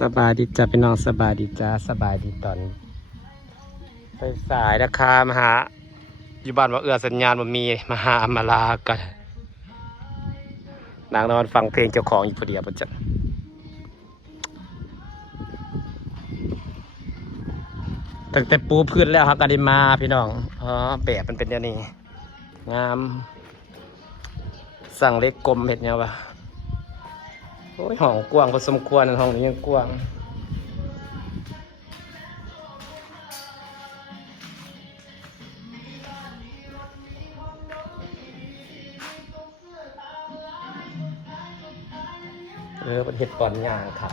สบายดีจ้าพี่น้องสบายดีจ้าสบายดีตอนไปสายนะคะมาหาอยู่บ้านว่าสัญญาณมันมีมาหาอำมาลากันนางนอนฟังเพลงเจ้าของอยู่พอดีประจันตั้งแต่ปูพื้นแล้วครับกันได้มาพี่น้องแบบมันเป็นอย่างนี้งามสั่งเล็กกลมเห็ดเนี่ยวะโอ้ยห้องกว้างพอสมควรห้องนี้ยังกว้างเป็นเห็ดก่อนย่างครับ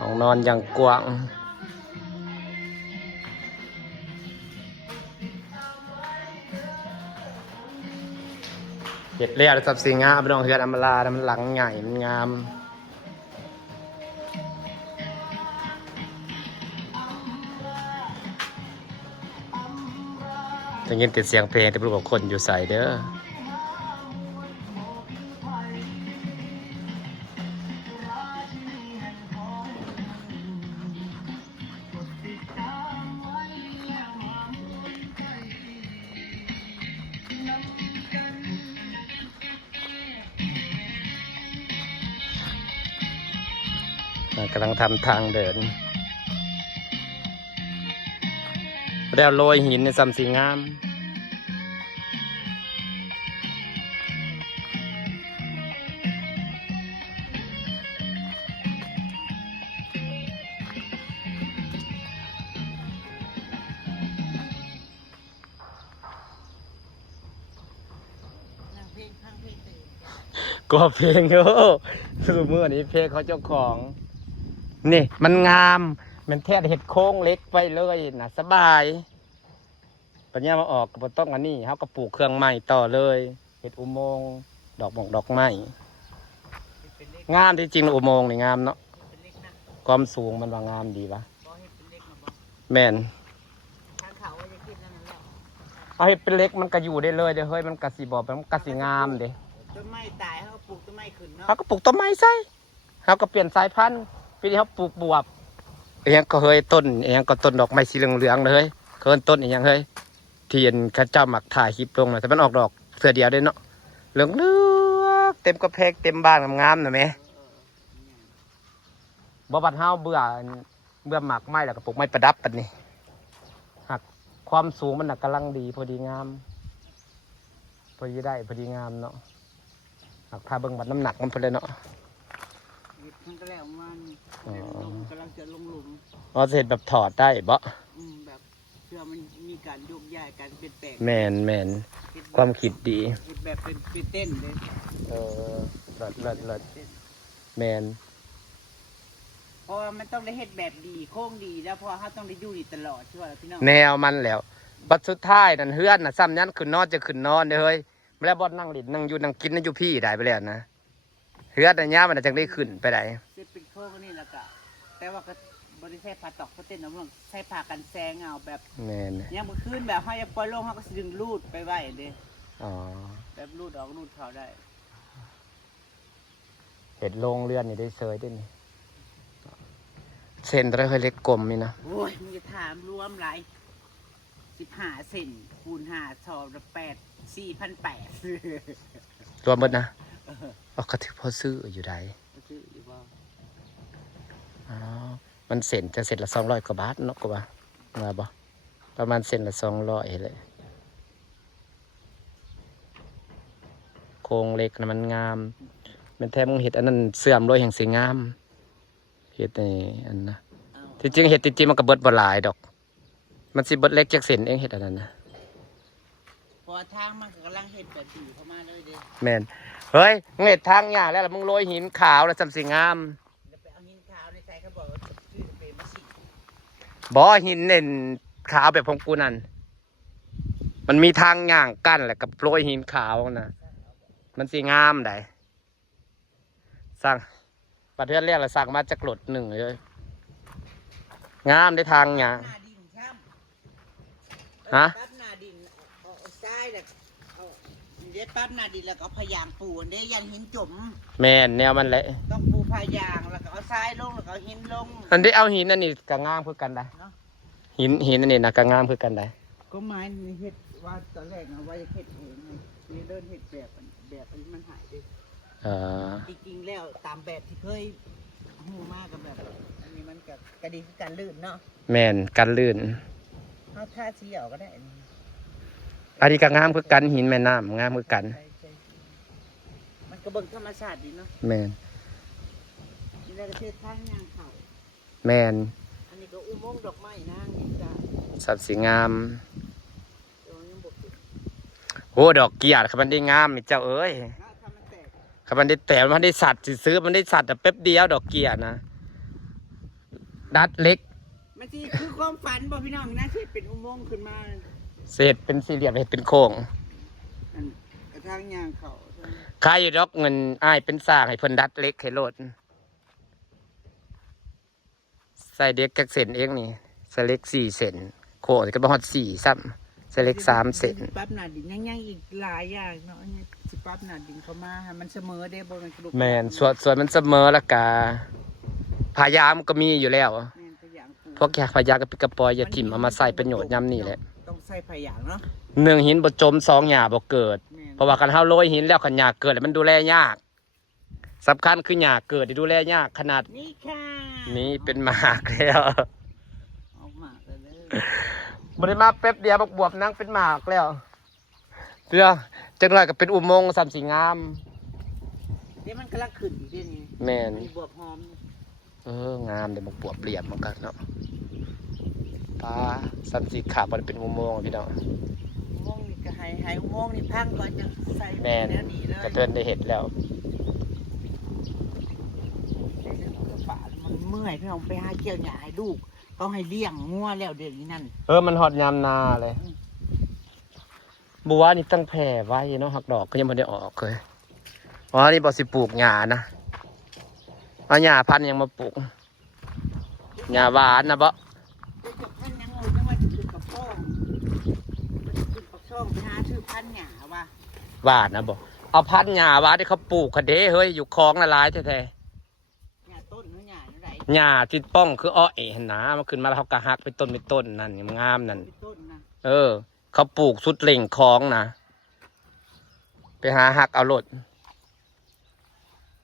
ห้องนอนอย่างกว้างเห็ดเลี้ยสับสีงามพี่น้องเฮือนอำมาลามันหลังใหญ่มันงามจะยินติดเสียงเพลงแต่ไม่รู้ว่าคนอยู่ใส่เด้อมันกำลังทำทางเดินแล้วโรยหินในซ้ำสีงามก็เพลงคือเมื่อนี้เพลงเขาเจ้าของนี่มันงามมันแทบเห็ดโค้งเล็กไปเลยนะสบายปัญญามาออกก็ต้องอันนี้เขาก็ปลูกเครื่องไม้ต่อเลยเห็ดอุโมงค์ดอกดอกไม้งามที่จริงอุโมงค์นี่งามเนาะความสูงมันว่างามดีปะแม่นเอาเห็ดเป็นเล็กมันก็อยู่ได้เลยเดี๋ยวเฮ้ยมันกระสีบอกมันกระสีงามเด้ต้นไม้ตายเขาก็ปลูกต้นไม้ขึ้นเนาะเขาก็ปลูกต้นไม้ใส่เขาก็เปลี่ยนสายพันธุ์ปีนี้เขาปลูกบวบเองก็เฮ้ยต้นเองก็ต้นดอกไม้สีเหลืองๆเลยเคินต้นอย่างเฮ้ยเทียนข้าเจ้าหมักถ่ายคลิปลงนะแต่มันออกดอกเสือเดียวได้เนาะเหลืองเลือกเต็มกระเพกเต็มบ้านงามๆนะแม่บ่บัดเฮาเบื่อหมักไม้แล้วก็ปลูกไม้ประดับปัดนี่หักความสูงมันกำลังดีพอดีงามพอดีได้พอดีงามเนาะหักพาเบิ่งบัดน้ำหนักมันพอเลยเนาะมันก็แล้วมันกำลังจะลงหลุมเสร็จแบบถอดได้บ่แบบเพื่อมันมีการโยกย้ายการเปลี่ยนแปลงแมนความคิดดีแบบเป็นเต้นเลยเลิศแมนเพราะว่ามันต้องได้เฮ็ดแบบดีโค้งดีแล้วเพราะเขาต้องได้อยู่ดีตลอดใช่ไหมพี่น้องแนวมันแล้วบัดสุดท้ายนั่นเฮือนน่ะซ้ำยันขึ้นนอนจะขึ้นนอนเด้อเฮ้ยแล้วบ่นั่งลิ้นนั่งอยู่นั่งกินนั่งอยู่พี่ได้ไปแล้วนะเฮือนอันนี้มันจังได้ขึ้นไปได้เป็นโค้งนี่แล้วก็แต่ว่าก็บริษัทผ้าตอกเต้นน้ำมันใช้ผ้ากันแซงเอาแบบแมนยังเมื่อคืนแบบให้ปล่อยลงเขาก็ดึงรูดไปไว้เด้แบบรูดออกรูดเขาได้เห็ดโรงเรือนนี่ได้เซยด้วยนี่เส้นตัวเล็กกลมนี่นะโอ้ยมึงจะถามรวมหลาย15 เซนคูณ5 ชอบละ4,800รวมหมดนะก็ถือพอซื้ออยู่ได้มันเส้นจะเสร็จละ200 กว่าบาทเนาะกว่ามาบ่ประมาณเส้นละ200เลยโครงเล็กนะมันงามมันแทบมึงเห็ดอันนั้นเสื่อมโรยแห่งสีงามเห็ดในอันนะที่จริงเห็ดจริงมันก็เบิดบ่หลายดอกมันสิเบิดเล็กจากเส้นเองเห็ดอันนั้นนะพอทางมันกำลังเห็ดแบบดีเข้ามาเลยเด้แมนเฮ้ยมึงเห็ดทางยากแล้วมึงโรยหินขาวแล้วจำสีงามไปเอาหินขาวในใจเขาบอกว่าชื่อเป็นมะสิบ่หินเน่นขาวแบบของกูนั่นมันมีทางย่างกั้นแหละกับโรยหินขาวนะมันสีงามได้สร้าง บัดเทือนแรกเราสั่งมาจากรถหนึ่งเลยงามได้ทางหยา หน้าดินช่ำ ฮะ ปั๊บหน้าดินเอาทรายแล้วเอาเด็ดปั๊บหน้าดินแล้วก็เอาพยางปูนเด้ยันหินจม แม่นแนวมันแหละ ต้องปูพายางแล้วก็เอาทรายลงแล้วก็เอาหินลง อันที่เอาหินอันนี้ก็งามคือกันได้ เนาะ หินอันนี้นะก็งามคือกันได้ ก็ไม้นี่เฮ็ดว่าตอนแรกนะว่าจะเฮ็ดเองไงนี่เดินเฮ็ดแบบอันนี้มันหายไป จริงๆแล้วตามแบบที่เคยหูมากกับแบบ อันนี้มันกับกระดีคือการลื่นเนาะ แม่นกันลื่น เขาท่าสีเอาก็ได้อันนี้ อันนี้ก็งามคือกันหินแม่น้ำงามคือกัน ใช่มันก็เบิ่งธรรมชาติดีเนาะ แม่น นี่แหละประเทศทางยางเขา แม่น อันนี้ก็อุโมงค์ดอกไม้นางนี่จ้ะ สับสีงาม เดี๋ยวยังบอกอยู่ โอ้ดอกเกียรติครับมันได้งามนี่เจ้าเอ้ย นะถ้ามันแตก ครับมันได้แต่มันได้สัตว์สิซื้อมันได้สัตว์แต่แป๊บเดียวดอกเกียรตินะดัดเล็ก มันสิคือความฝันบ่พี่น้องนะที่เป็นอุโมงค์ขึ้นมา เศษเป็นสี่เหลี่ยมเห็ดเป็นโค้ง อันทางยางเขา ใครอยู่ดอกเงินอ้ายเป็นสร้างให้เพิ่นดัดเล็กให้โลดใส่เด็กจากเส้นเองนี่ใส่เล็ก4 เซนโค้งก็บ่ฮอด4ซ้ำใส่เล็ก3 เซน ปั๊บหน้าดินยังอีกหลายอย่างเนาะอันนี้สิปั๊บหน้าดินเข้ามาให้มันเสมอได้บ่มันกระดูก แม่นส่วนมันเสมอและกาพายามก็มีอยู่แล้ว แม่นพยางปู พวกแขกพายากับปิกระปอยอย่าถิ่มเอามาใส่ประโยชน์ยามนี้แหละ ต้องใส่พยางเนาะ หนึ่งหินบ่จม2หญ้าบ่เกิด แม่น เพราะว่าคันเฮาโรยหินแล้วคันหญ้าเกิดแล้วมันดูแลยากสำคัญคือหญ้าเกิดที่ดูแลยากขนาด นี่ค่ะ นี้เป็นหมากแล้ว ออกมาเลย บ่ได้มาแป๊บเดียวบักบวบนั่งเป็นหมากแล้วเพื่อจังไรก็เป็นอุโมงค์สามสีงาม เดี๋ยวมันกำลังขึ้นอีกเดี๋ยวนี้ แม่น มีบวบหอม งามเดี๋ยวบักบวบเหลี่ยมมันก็เนาะปลาสามสีขาวมันเป็นอุโมงค์อะพี่น้อง อุโมงค์นี่ก็ให้อุโมงค์นี่พังก่อนจะใส่ แม่น เนื้อดีเลย กระเทินได้เห็ดแล้ว ใส่เรื่องกระป๋ามันเมื่อยพี่น้องไปหาเกี่ยวหญ้าให้ลูกต้องให้เลี้ยงงัวแล้วเดี๋ยวนี้นั่น มันหอดยามนาเลยบัวนี่ตั้งแผ่ไว้เนาะหักดอกก็ยังไม่ได้ออกเลยอ๋อนี่บอกสิปลูกหญ้านะเอาหญ้าพันธุ์ยังมาปลูกหญ้าหวานนะบ่ เดี๋ยวจะพันยังงูจังว่าจะขึ้นกับพ่อมันจะขึ้นกับช่องไปหาชื่อพันหญ้าว่ะ หวานนะบ่เอาพันธุ์หญ้าหวานที่เขาปลูกกันเด้เฮ้ยอยู่คลองละลายแท้ หญ้าต้นหรือหญ้าอะไร ๆหญ้าที่ป้องคืออ้อเอ๋หนามันขึ้นมาแล้วเขากระหักเป็นต้นเป็นต้นนั่นงามนั่น เป็นต้นนะ เขาปลูกสุดเหล่งคลองนะไปหาหักเอารถ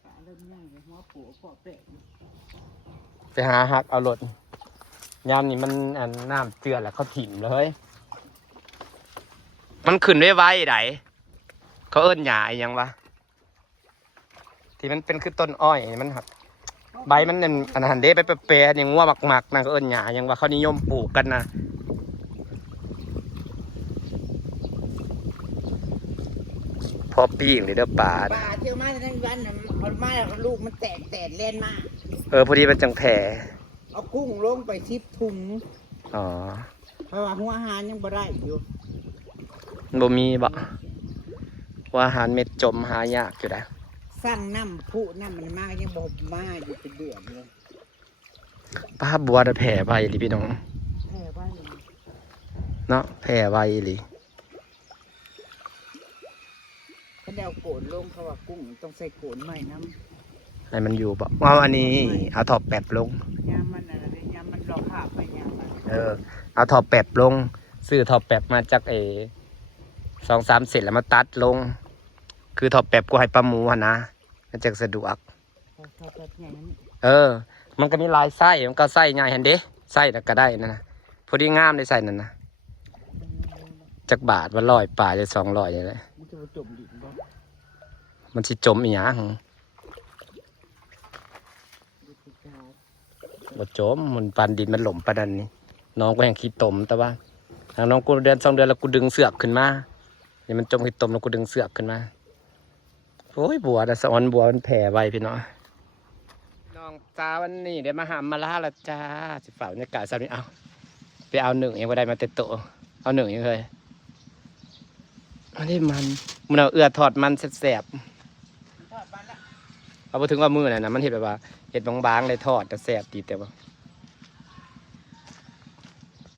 ปลาเริ่มใหญ่เลยหัวปูขอแปะ ไปหาหักเอารถยามนี้มันอันน้ำเจือแล้วเขาถิ่มเลย มันขึ้นไว้ไว้ไหนเขาเอิ้นหญ้าอหยังวะที่มันเป็นคือต้นอ้อยมันหักใบมันนั่นอันหันเด้ไปแปรๆอย่างงัวหมักๆนั่นเขาเอิ้นหญ้าอหยังวะเขานิยมปลูกกันนะพอปีงเลยเด้อป่า ปลาเที่ยวมาทั้งวันน่ะเอามาแล้วลูกมันแตกเล่นมา พอดีมันจังแผ่ เอากุ้งลงไป10 ถุง อ๋อ เพราะว่าหัวอาหารยังบ่ได้อยู่ บ่มีบ่ว่าอาหารเม็ดจมหายากอยู่นะ สร้างน้ำผู้น้ำมันมากยังบ่มาอยู่เป็นเดือนเลย ป้าบัวจะแผ่ใบหรือพี่น้อง แค่ว่านี่ เนาะแผ่ใบหรือ เขาได้เอาโกนลงเขาว่ากุ้งต้องใส่โกนใหม่น้ ให้มันอยู่บ่ว่าอันนี้เอาถอบแปบลง ำยามมันอะไรยามมันรอภาพไปยามมัน เอาถอบแปบลงซื้อถอบแปบมาจาก2-3 เสร็จแล้วมาตัดลง คือถอบแปบกูให้ปลาหมูหั่นนะมันจะสะดวก เขาแบบไงนั้น มันก็มีลายไส้มันก็ไส้ง่ายเห็นเด้ไส้น่ะก็ได้นั่นนะพอดีงามได้ใส่นั่นนะจักบาทว่า100ป่าจะ200อย่างไร มันจะมาจมดินบ่ มันสิจมอีหยัง ดูสิจ้า บ่จมมันปันดินมันหล่มปานนั้นนี่น้องก็ยังขี้ตมแต่ว่าทางน้องกูเดือน2 เดือนแล้วกูดึงเสือกขึ้นมานี่มันจมขี้ตมแล้วกูดึงเสือกขึ้นมาโอ้ยบัวแต่สะออนบัวมันแผ่ไว้พี่น้องน้องจ้าวันนี้เดี๋ยวมาหามาล่าละจ้าสิฝ่าบรรยากาศสาวนี้เอาไปเอา1เองบ่ได้มาเตะโตะเอา1เองเลยอันนี้มันเอาเอื้อทอดมันแซ่บ ทอดบ้านละ ๆ เอาไปถึงว่ามือน่ะนะมันเห็ดแบบว่าเห็ดบางๆเลยทอดแต่แซ่บดีแต่ว่า